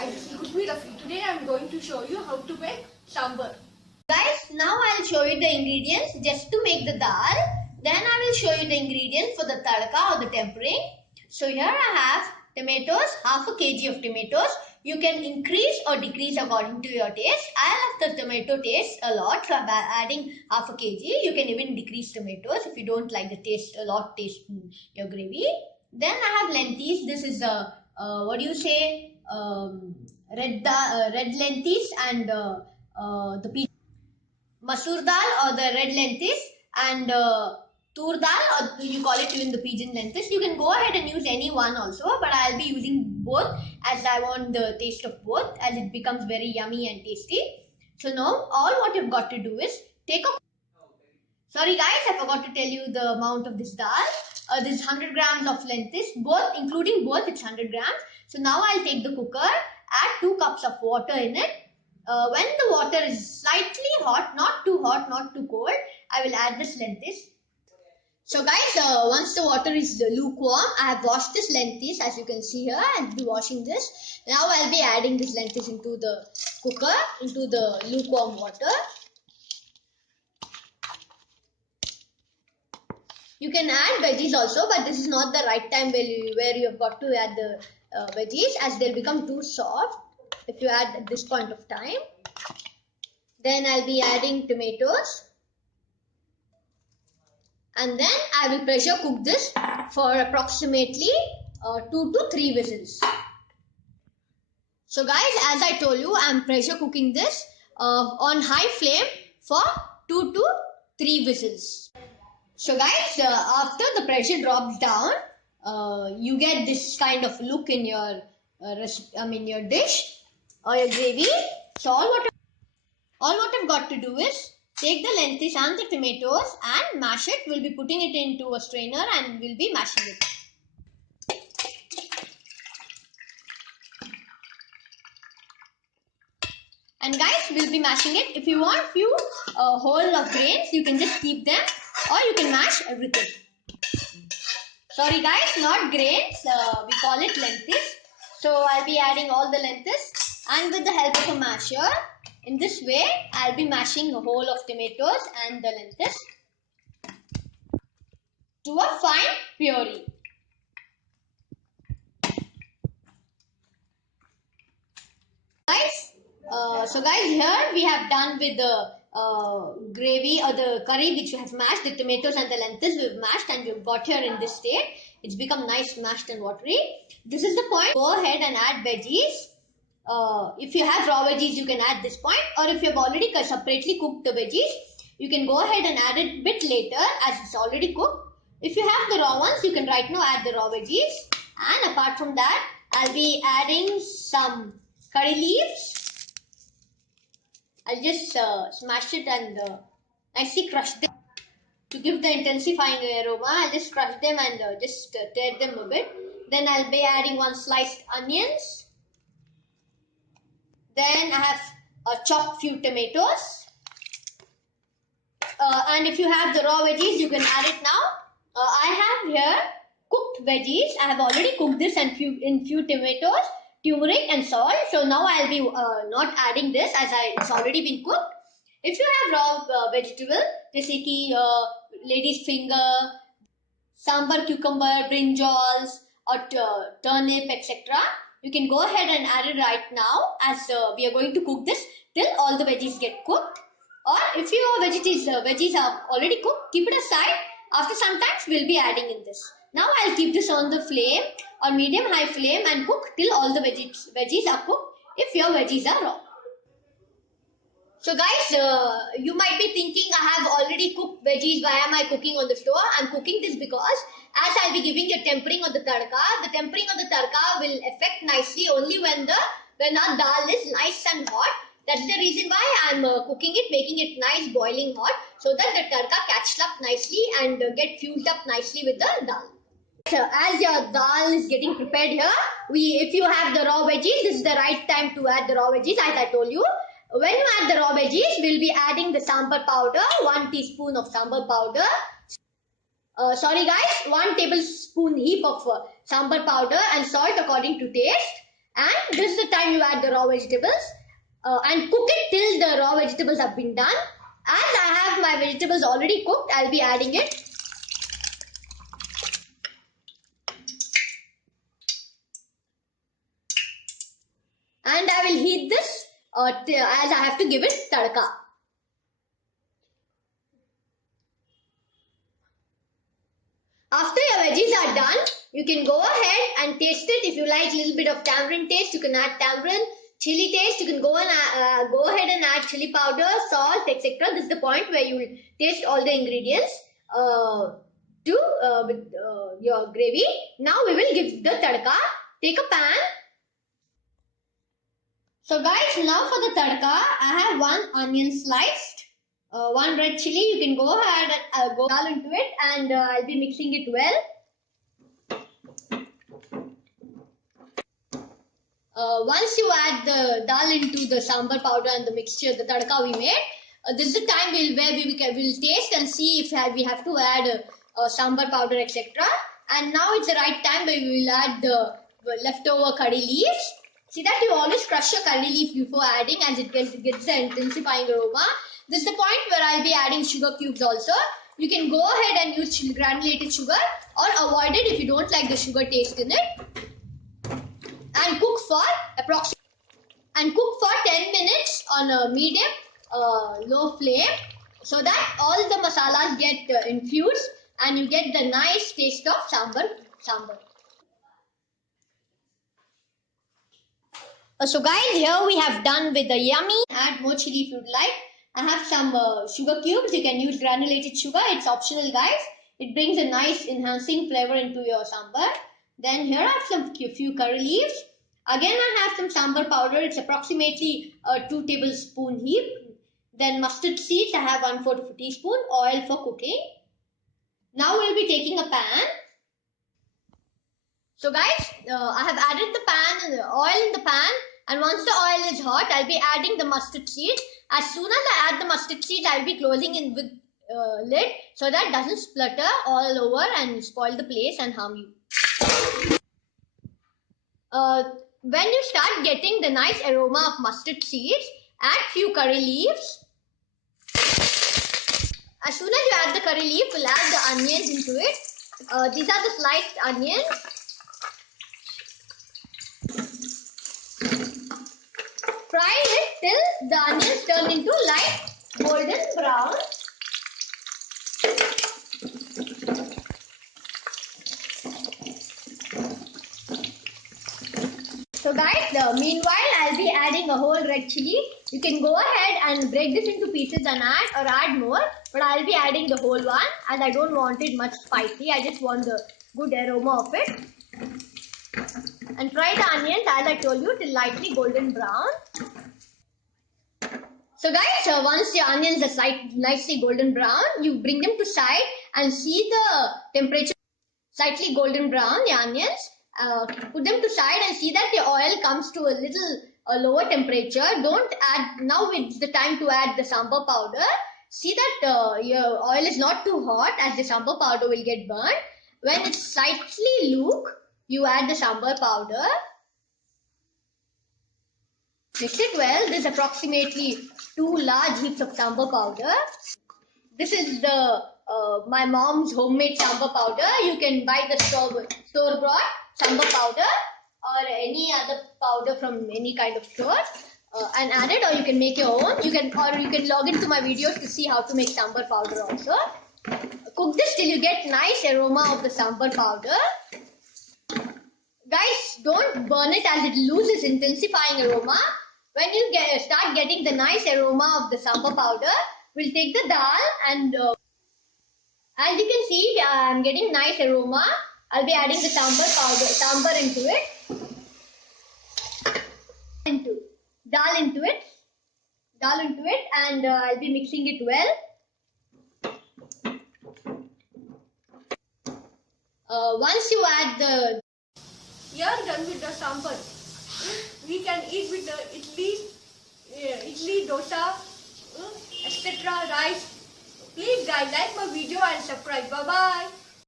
guys, this is Goodwill Rafi. Today I am going to show you how to make sambar. Guys, now I'll show you the ingredients just to make the dal. Then I will show you the ingredients for the tadka or the tempering. So here I have tomatoes, half a kg of tomatoes. You can increase or decrease according to your taste. I love the tomato taste a lot, so I'm adding half a kg. You can even decrease tomatoes if you don't like the taste a lot taste in your gravy. Then I have lentils. This is red lentils and the masoor dal or the red lentils and tur dal, or you call it even the pigeon lentils. You can go ahead and use any one also, but I'll be using both as I want the taste of both, as it becomes very yummy and tasty. So now all what you've got to do is take a... Sorry guys, I forgot to tell you the amount of this dal. This is 100 grams of lentils, both including both, it's 100 grams. So now I'll take the cooker, add 2 cups of water in it. When the water is slightly hot, not too cold, I will add this lentils. So guys, once the water is lukewarm, I have washed this lentils, as you can see here. I'll be washing this. Now I'll be adding this lentils into the cooker, into the lukewarm water. You can add veggies also, but this is not the right time where you have got to add the veggies, as they'll become too soft if you add at this point of time. Then I'll be adding tomatoes. And then I will pressure cook this for approximately 2 to 3 whistles. So guys, as I told you, I am pressure cooking this on high flame for 2 to 3 whistles. So guys, after the pressure drops down, you get this kind of look in your your dish or your gravy. So all what I've got to do is take the lentils and the tomatoes and mash it. We'll be putting it into a strainer and we'll be mashing it. And guys, we'll be mashing it. If you want few whole of grains, you can just keep them, or you can mash everything. Sorry guys, not grains, we call it lentils. So I'll be adding all the lentils, and with the help of a masher, in this way, I'll be mashing the whole of tomatoes and the lentils to a fine puree. So guys, here we have done with the gravy or the curry which we have mashed, the tomatoes and the lentils we've mashed, and we've got here in this state. It's become nice, mashed and watery. This is the point. Go ahead and add veggies. If you have raw veggies, you can add this point, or if you have already separately cooked the veggies, you can go ahead and add it a bit later as it's already cooked. If you have the raw ones, you can right now add the raw veggies. And apart from that, I'll be adding some curry leaves. I'll just smash it and nicely crush them to give the intensifying aroma. I'll just crush them and just tear them a bit. Then I'll be adding 1 sliced onions. Then I have chopped few tomatoes. And if you have the raw veggies, you can add it now. I have here cooked veggies. I have already cooked this and few tomatoes, turmeric and salt. So now I'll be not adding this, as it's already been cooked. If you have raw vegetable, जैसे कि lady's finger, sambar, cucumber, brinjals, or turnip, etc., you can go ahead and add it right now, as we are going to cook this till all the veggies get cooked. Or if your veggies are already cooked, keep it aside. After some time, we'll be adding in this. Now I'll keep this on the flame or medium-high flame and cook till all the veggies are cooked if your veggies are raw. So guys, you might be thinking, I have already cooked veggies, why am I cooking on the stove? I'm cooking this because as I'll be giving you tempering of the tempering of the tadka will affect nicely only when our dal is nice and hot. That's the reason why I'm cooking it, making it nice, boiling hot, so that the tadka catches up nicely and get fused up nicely with the dal. So as your dal is getting prepared here, if you have the raw veggies, this is the right time to add the raw veggies, as I told you. When you add the raw veggies, we'll be adding the sambar powder, 1 teaspoon of sambar powder. Sorry guys, 1 tablespoon heap of sambar powder and salt according to taste. And this is the time you add the raw vegetables and cook it till the raw vegetables have been done. As I have my vegetables already cooked, I'll be adding it. And I will heat this as I have to give it tadka. After your veggies are done, you can go ahead and taste it. If you like a little bit of tamarind taste, you can add tamarind. Chili taste, you can go ahead and add chili powder, salt, etc. This is the point where you will taste all the ingredients with your gravy. Now we will give the tadka. Take a pan. So guys, now for the tadka, I have 1 onion sliced, 1 red chili. You can go ahead and go dal into it, and I'll be mixing it well. Once you add the dal into the sambar powder and the mixture, the tadka we made, this is the time where we will taste and see if we have to add sambar powder, etc. And now it's the right time where we will add the leftover curry leaves. See that you always crush your curry leaf before adding, as it gets an intensifying aroma. This is the point where I'll be adding sugar cubes also. You can go ahead and use granulated sugar or avoid it if you don't like the sugar taste in it. And cook for 10 minutes on a medium low flame, so that all the masalas get infused and you get the nice taste of sambar. So guys, here we have done with the yummy. Add more chili if you'd like. I have some sugar cubes. You can use granulated sugar. It's optional, guys. It brings a nice enhancing flavor into your sambar. Then here I have few curry leaves. Again, I have some sambar powder. It's approximately a 2 tablespoon heap. Then mustard seeds. I have 1/4 teaspoon. Oil for cooking. Now we'll be taking a pan. So guys, I have added the oil in the pan. And once the oil is hot, I'll be adding the mustard seeds. As soon as I add the mustard seeds, I'll be closing it with lid so that it doesn't splutter all over and spoil the place and harm you. When you start getting the nice aroma of mustard seeds, add few curry leaves. As soon as you add the curry leaf, we'll add the onions into it. These are the sliced onions. Fry it till the onions turn into light golden brown. So guys, meanwhile I'll be adding a whole red chili. You can go ahead and break this into pieces and add more, but I'll be adding the whole one as I don't want it much spicy. I just want the good aroma of it. And fry the onions, as I told you, till lightly golden brown. So guys, once the onions are nicely golden brown, you bring them to side and see the temperature slightly golden brown, the onions. Put them to side and see that the oil comes to a little lower temperature. Don't add, now it's the time to add the sambar powder. See that your oil is not too hot, as the sambar powder will get burnt. When it's slightly luke, you add the sambar powder. Mix it well. This is approximately 2 large heaps of sambar powder. This is the my mom's homemade sambar powder. You can buy the store-bought sambar powder or any other powder from any kind of store and add it, or you can make your own. You can log into my videos to see how to make sambar powder also. Cook this till you get nice aroma of the sambar powder. Guys, don't burn it as it loses intensifying aroma. When you start getting the nice aroma of the sambar powder, we'll take the dal and as you can see, I'm getting nice aroma. I'll be adding the sambar into it. Dal into it, and I'll be mixing it well. Once you add the... We are done with the sambar. We can eat with the idli, dosa, etc. rice. Please guys, like my video and subscribe. Bye bye.